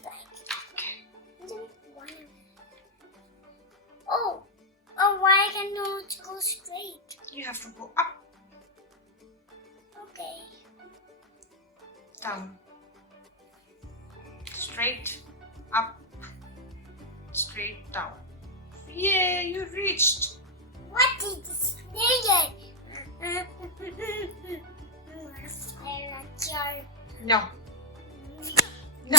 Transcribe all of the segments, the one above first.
Okay. Oh, why I cannot go straight? You have to go up, Okay. down, straight, up, straight, down. Yeah, you reached. What is this nigger? No. No.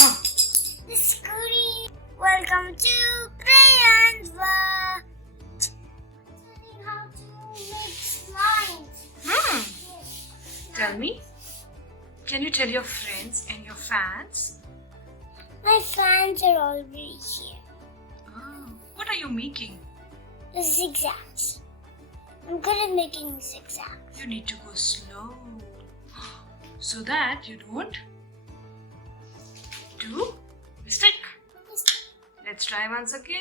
The scooty. Welcome to Prayan's world. Learning how to make slimes. Yes. Tell me. Can you tell your friends and your fans? My fans are already here. Oh, what are you making? The zigzags. I'm good at making zigzags. You need to go slow so that you don't do mistake. Let's try once again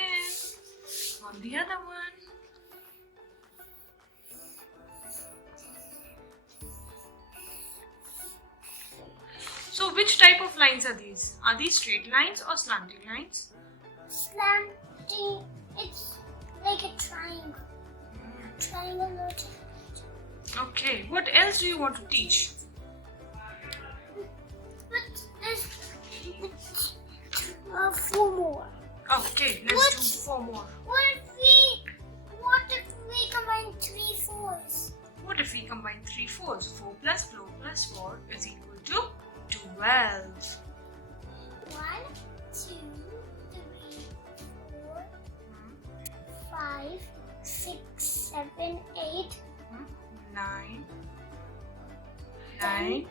on the other one. So which type of lines are these? Are these straight lines or slanting lines? Slanting. It's like a triangle. Triangle or triangle. Okay, what else do you want to teach? But 4 more. Okay, let's do 4 more. What if we combine 3 4s? What if we combine 3 4s? 4 plus 4 plus 4 is equal to 12. 1, 2, 3, 4, 5, 6, 7, 8, 9, 9.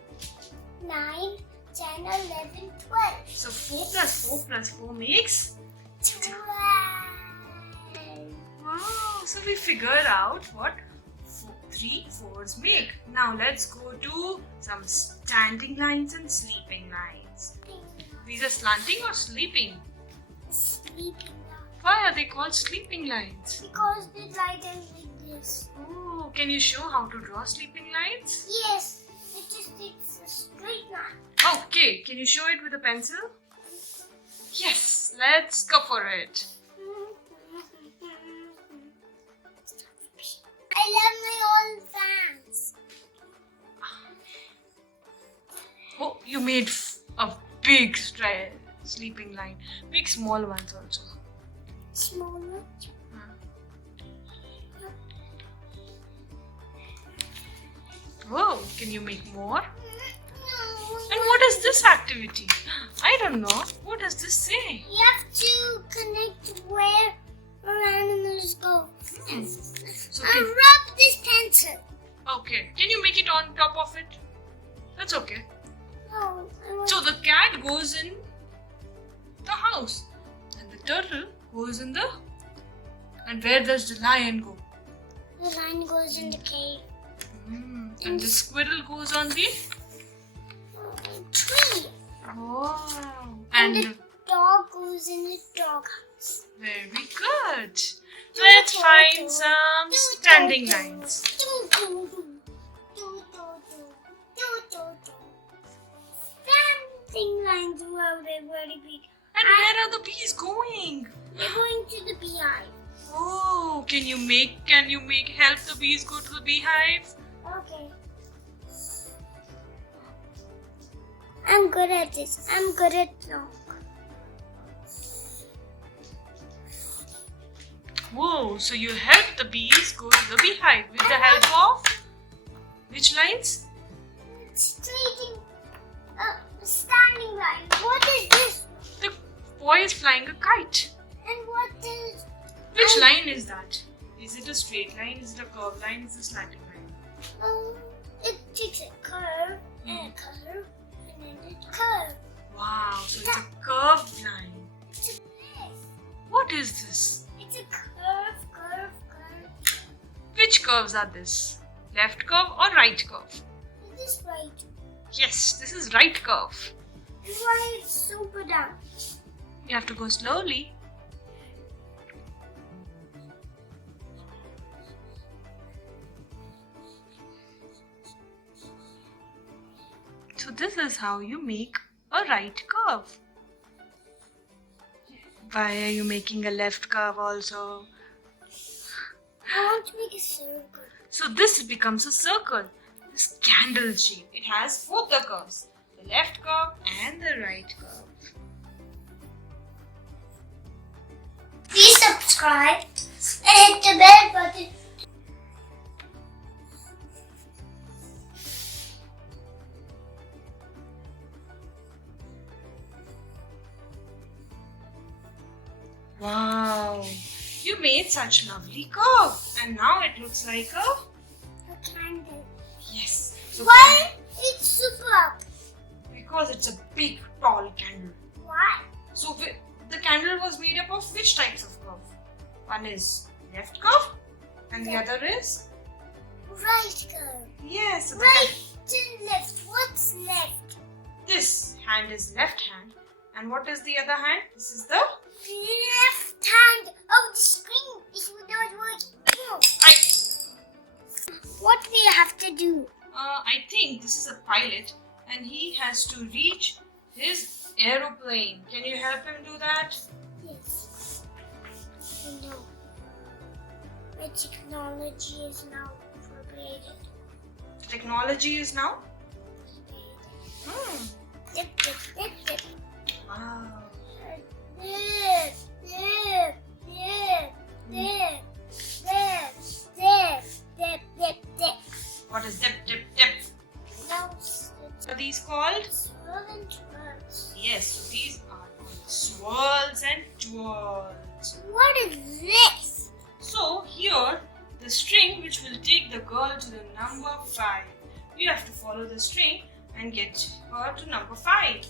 9, 10, 11, 12. So 4 plus 4 plus 4 makes 12. Wow, so we figured out what 3 4s make. Now let's go to some standing lines and sleeping lines. These are slanting or sleeping? Sleeping now. Why are they called sleeping lines? Because they lie down like this. Oh, can you show how to draw sleeping lines? Yes, it's a straight line. Okay, can you show it with a pencil? Yes, let's go for it. I love my old fans. Oh, you made a big sleeping line. Make small ones also. Small one. Oh, can you make more? No. And what is this activity? I don't know. What does this say? You have to connect where our animals go. So Rub this pencil. okay, can you make it on top of it? That's okay. No, So the cat goes in the house and the turtle goes in the... And where does the lion go? the lion goes in the cave. And the squirrel goes on the... Tree. Wow. And And the dog goes in the doghouse. very good. Let's find some standing lines. Standing lines were very big. And where are the bees going? They're going to the beehive. Oh, can you help the bees go to the beehive? Okay. I'm good at this. I'm good at long. Whoa, so you help the bees go to the beehive with the help of which lines? Straight standing line. What is this? The boy is flying a kite. And what is... Which line is that? Is it a straight line? Is it a curved line? Is it a slanting line? It takes a curve and a curve and then a curve. Wow, so it's a curved line. It's a place. What is this? It's a curve. Which curves are this? Left curve or right curve? Is this right? Yes, this is right curve. And why it's super down? You have to go slowly. So this is how you make a right curve. Why are you making a left curve also? I want to make a circle. So this becomes a circle. This candle shape. It has both the curves. The left curve and the right curve. Please subscribe and hit the bell button. Wow. You made such lovely curve. And now it looks like A candle. yes. So Why it's super up? because it's a big tall candle. Why? So the candle was made up of which types of curve? One is left curve and the other is Right curve. yes. So the Right and left. What's left? this hand is left hand and what is the other hand? This is the Left hand of the screen is not working. right. What do you have to do? I think this is a pilot and he has to reach his aeroplane. Can you help him do that? Yes. I know. My technology is now upgraded. The technology is now. Dip, dip, dip, dip. Wow. Dip, dip, dip, dip, dip, dip, dip, dip, dip. What is dip, dip, dip? Now it's What are these called? swirling twirls. Yes, so these are called swirls and twirls. What is this? So here, the string which will take the girl to the number 5. You have to follow the string and get her to number 5.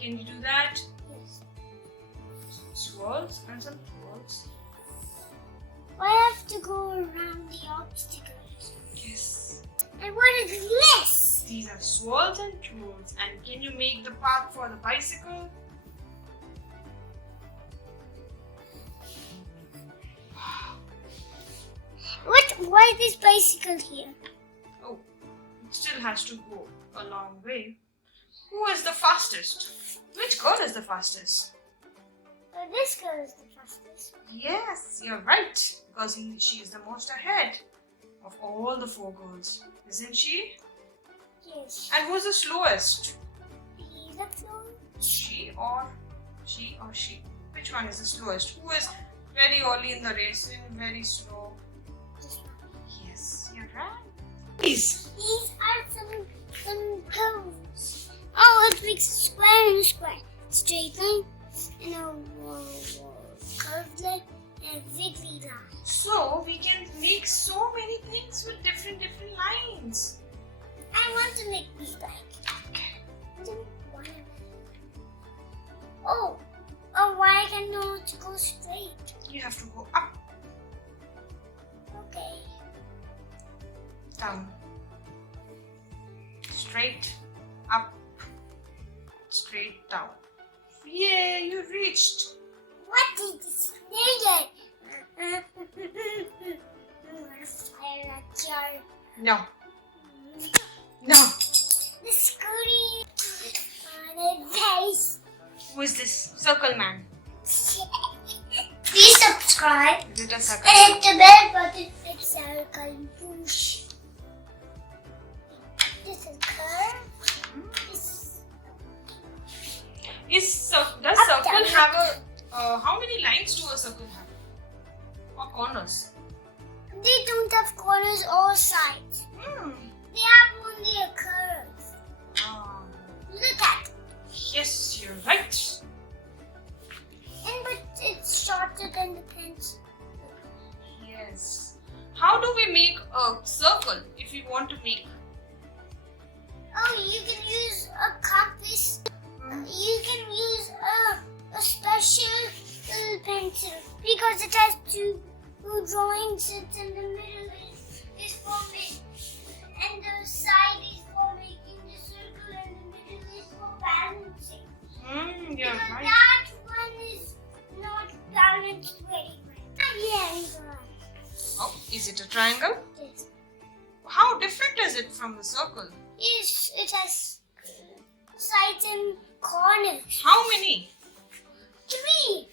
Can you do that? Yes. Swirls and some twirls. I have to go around the obstacles. Yes. And what is this? These are swirls and twirls. And can you make the path for the bicycle? Why this bicycle here? Oh, it still has to go a long way. Who is the fastest? Which girl is the fastest? This girl is the fastest. Yes, you're right. Because she is the most ahead of all the 4 girls. Isn't she? Yes. And who's the slowest? The floor. She or she? Which one is the slowest? Who is very early in the race and very slow? This one. Yes, you're right. Please. These are some curves. Oh, it makes a square and a square. Straight line and a curved line and a wiggly line. So we can make so many things with different lines. I want to make these like. Okay. Oh, why cannot go straight? You have to go up, Okay. down, straight, up, straight down. Yay, you reached. What is this nigger? No. No. The scooty on a face. Who is this? Circle man. Please subscribe Is it a circle? and hit the bell button. It's circle push. This is curve. This Does Up, circle down, have a how many lines do a circle have? Or corners? they don't have corners or sides. They have only a curve. Ah, Look at. yes, you're right. But it's shorter than the pencil. Yes. How do we make a circle if we want to make? Oh, you can use a compass. You can use a special pencil because it has two drawings. It's in the middle is for making, and the side is for making the circle, and the middle is for balancing. You're Because right. that one is not balanced very well. Yeah, you're right. Oh, is it a triangle? Yes. How different is it from the circle? Yes, it has sides and corners. How many? 3.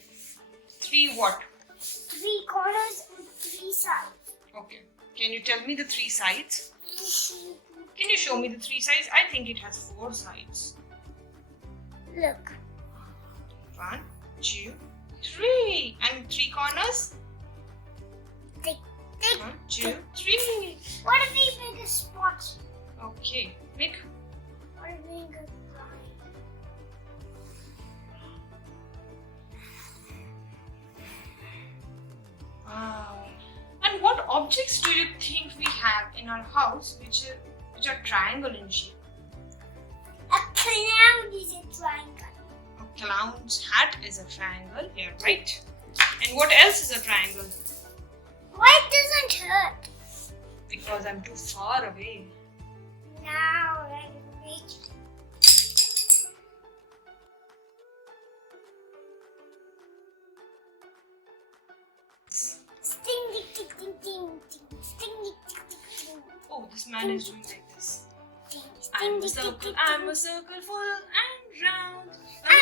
3 what? 3 corners and 3 sides. Okay. Can you tell me the 3 sides? Can you show me the 3 sides? I think it has 4 sides. Look. 1, 2, 3. And 3 corners? Tick, 1, 2, 3. What if we make a spot? Okay. Make. What if we make a line? Wow. And what objects do you think we have in our house which are triangle in shape? A clown is a triangle. A clown's hat is a triangle. Yeah, right. And what else is a triangle? Why it doesn't hurt? Because I'm too far away. Now I reach. Sting, ding, ding, ding, ding, ding. Sting, ding, ding, ding, ding. Oh, this man is doing like this. Ding, I'm ding, a ding, circle, ding, I'm ding. a circle full and round. A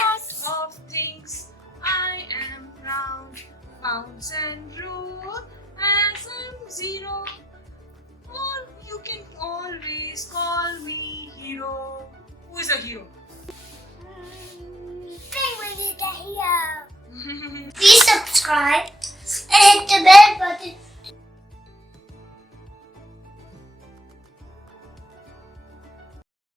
lot of things. I am round. Bounce and roll as I'm 0. Or you can always call me hero. Who is a hero? Penguin is the hero. Please subscribe.